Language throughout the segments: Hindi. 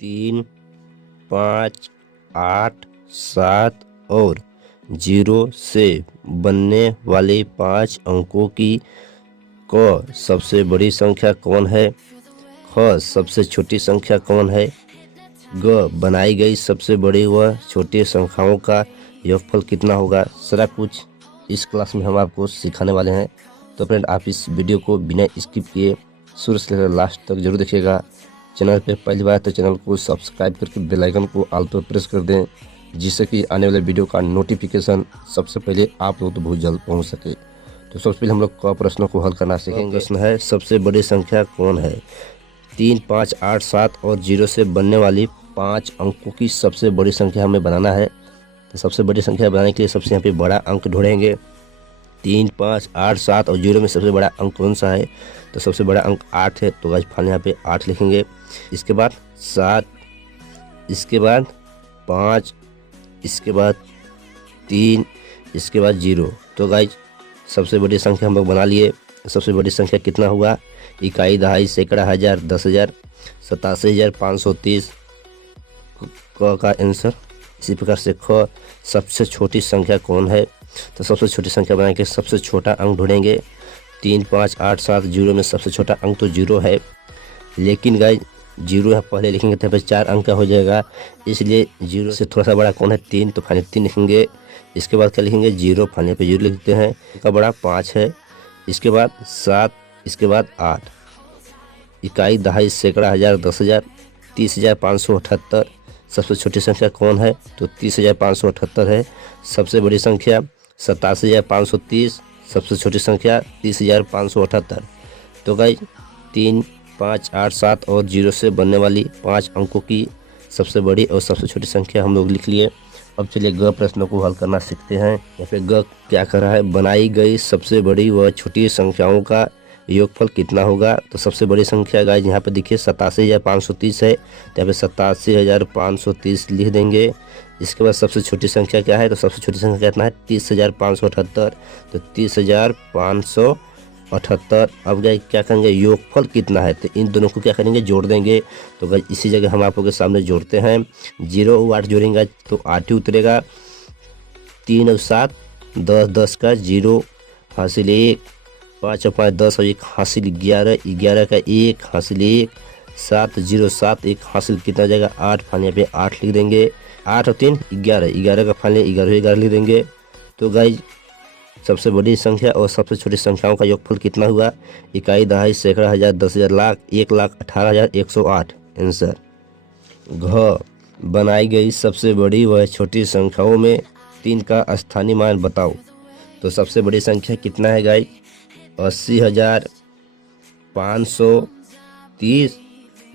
3, 5, 8, 7 और 0 से बनने वाले 5 अंकों की क सबसे बड़ी संख्या कौन है, ख सबसे छोटी संख्या कौन है, ग बनाई गई सबसे बड़ी व छोटी संख्याओं का योगफल कितना होगा। सारा कुछ इस क्लास में हम आपको सिखाने वाले हैं। तो फ्रेंड, आप इस वीडियो को बिना स्किप किए शुरू से लेकर लास्ट तक जरूर देखिएगा। चैनल पे पहली बार तो चैनल को सब्सक्राइब करके बेल आइकन को ऑल पर प्रेस कर दें, जिससे कि आने वाले वीडियो का नोटिफिकेशन सबसे पहले आप लोग तो बहुत जल्द पहुंच सके। तो सबसे पहले हम लोग क प्रश्नों को हल करना सीखेंगे। प्रश्न है, सबसे बड़ी संख्या कौन है। 3, 5, 8, 7 और 0 से बनने वाली 5 अंकों की सबसे बड़ी संख्या हमें बनाना है। तो सबसे बड़ी संख्या बनाने के लिए सबसे यहाँ पे बड़ा अंक ढूंढेंगे। 3, 5, 8, 7 और 0 में सबसे बड़ा अंक कौन सा है। तो सबसे बड़ा अंक 8 है, तो गाइस फाइनल यहाँ पे 8 लिखेंगे। इसके बाद 7, इसके बाद 5, इसके बाद 3, इसके बाद 0। तो गाइस सबसे बड़ी संख्या हम लोग बना लिए। सबसे बड़ी संख्या कितना हुआ, इकाई, दहाई, सैकड़ा, हजार, 10,000, 87,530 का आंसर। इसी प्रकार से ख सबसे छोटी संख्या कौन है। तो सबसे छोटी संख्या बना के सबसे छोटा अंक ढूंढेंगे। 3, 5, 8, 7, 0 में सबसे छोटा अंक तो 0 है, लेकिन गाइस 0 यहाँ पहले लिखेंगे तो यहाँ पे 4 अंक का हो जाएगा, इसलिए 0 से थोड़ा सा बड़ा कौन है, 3। तो फाइनल 3 लिखेंगे। इसके बाद क्या लिखेंगे, 0। फाइनल पे 0 लिखते हैं। इसका बड़ा 5 है, इसके बाद 7, इसके बाद 8। इकाई, दहाई, सैकड़ा, हजार, 10,000, 30,578 सबसे छोटी संख्या कौन है। तो 30,578 है। सबसे बड़ी संख्या 87,530, सबसे छोटी संख्या 30,578। तो गाइस 3, 5, 8, 7 और 0 से बनने वाली 5 अंकों की सबसे बड़ी और सबसे छोटी संख्या हम लोग लिख लिए। अब चलिए ग प्रश्नों को हल करना सीखते हैं। या फिर ग क्या कर रहा है, बनाई गई सबसे बड़ी व छोटी संख्याओं का योगफल कितना होगा। तो सबसे बड़ी संख्या गाइस यहाँ पे देखिए 87,530 है, तो यहाँ पे 87,530 लिख देंगे। इसके बाद सबसे छोटी संख्या क्या है, तो सबसे छोटी संख्या कितना है, 30,578। तो 30,578। अब गाइस क्या करेंगे, योगफल कितना है, तो इन दोनों को क्या करेंगे, जोड़ देंगे। तो गाइस इसी जगह हम आप लोगों के सामने जोड़ते हैं। 0 और 8 जोड़ेंगे तो 8 ही उतरेगा। 3 और 7 10, 10 का 0 हासिल 1, 5 और 5 10 और 1 हासिल 11, 11 का 1 हासिल 1, 7 0 7 1 हासिल कितना जाएगा, 8। फाइनल यहाँ पे 8 लिख देंगे। 8 और 3 11, 11 का फाइनल 11 लिख देंगे। तो गाइस सबसे बड़ी संख्या और सबसे छोटी संख्याओं का योगफल कितना हुआ, इकाई, दहाई, सैकड़ा, हजार, 10,000, लाख, 1,18,108 आंसर। घ बनाई गई सबसे बड़ी व छोटी संख्याओं में 3 का स्थानीय मान बताओ। तो सबसे बड़ी संख्या कितना है गाइस, 80,530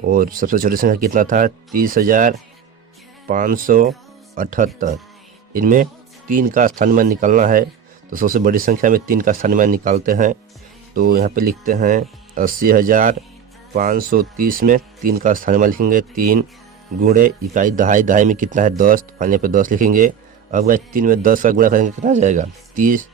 और सबसे छोटी संख्या कितना था, 30,578। इनमें 3 का स्थानीय मान निकालना है। तो सबसे बड़ी संख्या में 3 का स्थानीय मान निकालते हैं। तो यहाँ पे लिखते हैं 80,530 में 3 का स्थानीय मान लिखेंगे। 3 गुणे इकाई, दहाई, दहाई में कितना है 10, तो फाइनल पे 10 लिखेंगे। अब गाइस 3 में 10 का गुणा करेंगे कितना आ जाएगा, 30।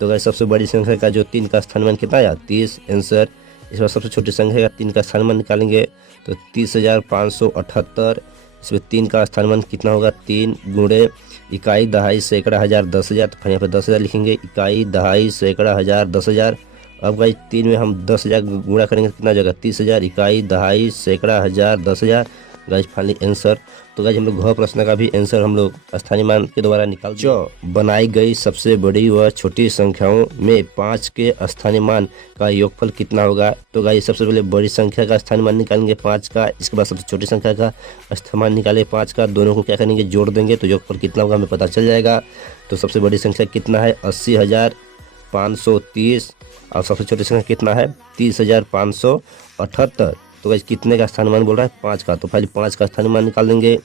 तो गाइस सबसे बड़ी संख्या का जो 3 का स्थानीय मान कितना आया, 30 आंसर। इस बार सबसे छोटी संख्या का 3 का स्थानीय मान निकालेंगे तो 30,578। इसमें 3 का स्थानीय मान कितना होगा, 3 गुणे इकाई, दहाई, सैकड़ा, हजार, 10,000। तो यहाँ पे 10,000 लिखेंगे। इकाई, दहाई, सैकड़ा, हजार, 10,000। अब गाइस 3 में हम 10,000 गुणा करेंगे कितना जगह, 30,000। इकाई, दहाई, सैकड़ा, हजार, 10,000 गाइस फाइनली आंसर। तो गाइस हम लोग घ प्रश्न का भी आंसर हम लोग स्थानीय मान के द्वारा निकाल। जो बनाई गई सबसे बड़ी व छोटी संख्याओं में 5 के स्थानीय मान का योगफल कितना होगा। तो गाइस सबसे पहले बड़ी संख्या का स्थानीय मान निकालेंगे 5 का, इसके बाद सबसे छोटी संख्या का स्थानीय मान निकाले 5 का, दोनों को क्या करेंगे, जोड़ देंगे तो योगफल कितना होगा हमें पता चल जाएगा। तो सबसे बड़ी संख्या कितना है, 80,530 और सबसे छोटी संख्या कितना है, 30,578। तो गाइस कितने का स्थानीय मान बोल रहा है, 5 का। तो पहले 5 का स्थानीय मान निकाल देंगे।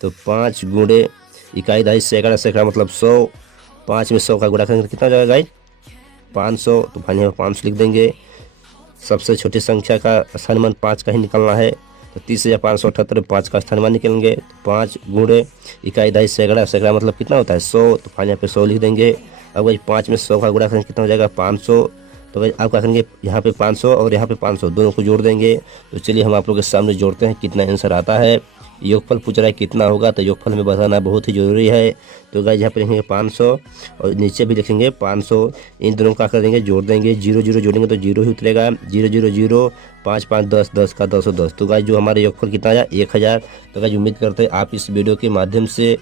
तो 5 गुणे इकाई, दहाई, सैकड़ा, सैकड़ा मतलब 100। 5 में 100 का गुणा करेंगे कितना जाएगा गाइस, 500। तो फाइनल में 500 लिख देंगे। सबसे छोटी संख्या का स्थानीय मान 5 का ही निकालना है। तो 30,578 5 का स्थानीय मान निकालेंगे। 5 गुणे इकाई, दहाई, सैकड़ा, सैकड़ा मतलब कितना होता है, 100। तो फाइनल पे 100 लिख देंगे। अब गाइस 5 में 100 का गुणा करेंगे कितना हो जाएगा, 500। तो भाई आप क्या करेंगे, यहाँ पे 500 और यहाँ पे 500 दोनों को जोड़ देंगे। तो चलिए हम आप लोगों के सामने जोड़ते हैं कितना आंसर आता है। योगफल पूछ रहा है कितना होगा, तो योगफल में बताना बहुत ही जरूरी है। तो गाइस यहाँ पे लिखेंगे 500 और नीचे भी लिखेंगे 500। इन दोनों का कर देंगे, जोड़ देंगे, 0 0 जोड़ेंगे तो 0 ही उतरेगा। 0 0 0 5 5 10 10 का 10 10। तो गाइस जो हमारे योगफल कितना आया 1000। तो गाइस उम्मीद करते हैं आप इस वीडियो के माध्यम से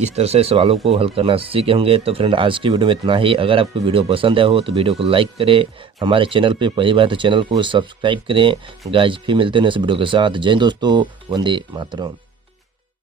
इस तरह से सवालों को हल करना सीखे होंगे। तो फ्रेंड आज की वीडियो में इतना ही। अगर आपको वीडियो पसंद आया हो तो वीडियो को लाइक करें, हमारे चैनल पे पहली बार तो चैनल को सब्सक्राइब करें। गाइस फिर मिलते हैं इस वीडियो के साथ। जय हिंद दोस्तों, वंदे मातरम।